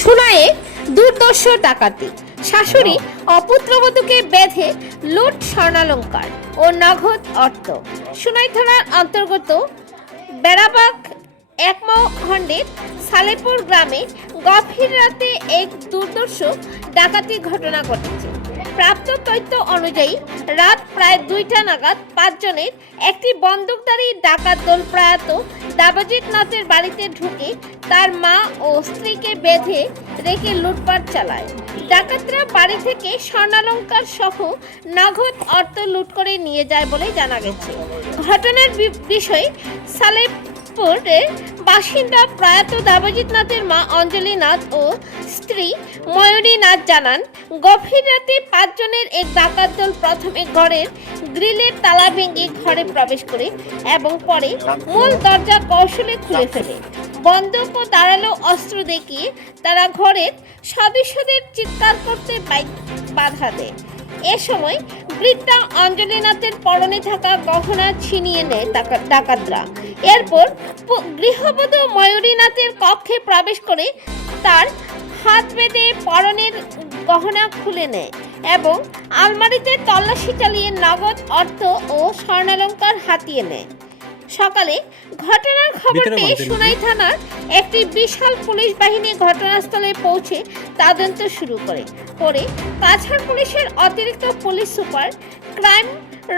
সুনায়ে দুর্দর্শ ডাকাতি, শাশুড়ি অপুত্রবধূকে বেঁধে লুট স্বর্ণালঙ্কার ও নগদ অর্থ। সুনাই থানার অন্তর্গত বেড়াবাগ একমখণ্ডের সালেপুর গ্রামে গভীর রাতে এক দুর্দর্শ ডাকাতি ঘটনা ঘটেছে। প্রাপ্ত তথ্য অনুযায়ী রাত প্রায় 2টা নাগাদ 5 জনের একটি বন্দুকধারী ডাকাত দল প্রয়াত দেবজিৎ নাথের বাড়িতে ঢুকে তার মা ও স্ত্রীকে বেঁধে রেখে লুটপাট চালায়। ডাকাতরা বাড়ি থেকে স্বর্ণালঙ্কার সহ নগদ অর্থ লুট করে নিয়ে যায় বলে জানা গেছে। ঘটনার বিষয়ে সালেপুরের বাসিন্দা প্রয়াত দেবজিৎ নাথের মা অঞ্জলি নাথ ও স্ত্রী ময়ূরী নাথ জানান, গভীর রাতে 5 জনের এক ডাকাত দল প্রথমে ঘরের গ্রিলের তালা ভেঙে ঘরে প্রবেশ করে এবং পরে মূল দরজা কৌশলে খুলে ফেলে। বন্দুক ও ধারালো অস্ত্র দেখিয়ে তারা ঘরের সদস্যদের চিৎকার করতে বাধা দেয়। এ সময় বৃদ্ধা অঞ্জলিনাথের পরনে থাকা গহনা ছিনিয়ে নেয় ডাকাতরা। এরপর গৃহবধূ ময়ূরীনাথের কক্ষে প্রবেশ করে তার হাত বেঁধে পরনের গহনা খুলে নেয় এবং আলমারিতে তল্লাশি চালিয়ে নগদ অর্থ ও স্বর্ণালঙ্কার হাতিয়ে নেয়। সকালে ঘটনার খবর পেয়ে সুনাই থানার একটি বিশাল পুলিশ বাহিনী ঘটনাস্থলে পৌঁছে তদন্ত শুরু করে। পরে কাছাড় পুলিশের অতিরিক্ত পুলিশ সুপার ক্রাইম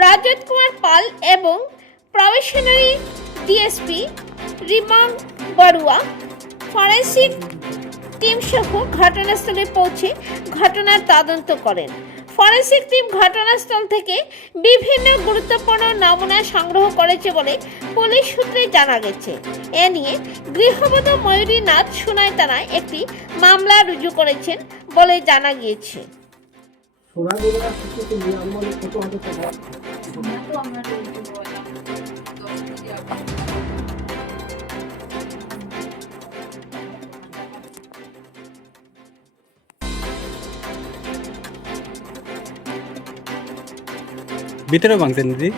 রজত কুমার পাল এবং probationary DSP Rima Barua forensic team সহ ঘটনাস্থলে পৌঁছে ঘটনার তদন্ত করেন। ফরেন্সিক টিম ঘটনাস্থল থেকে বিভিন্ন গুরুত্বপূর্ণ নমুনা সংগ্রহ করেছে বলে পুলিশ সূত্রে জানা গেছে। এ নিয়ে গৃহবধূ ময়ূরী নাথ সুনাই থানায় একটি মামলা রুজু করেছেন বলে জানা গিয়েছে। ভিতরে ভাঙছেন দিদি?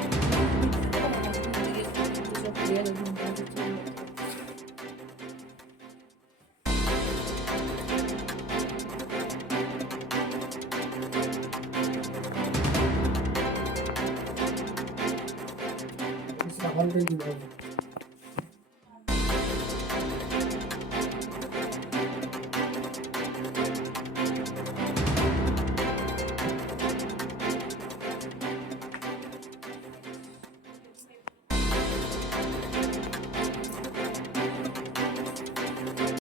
সাবান দিয়ে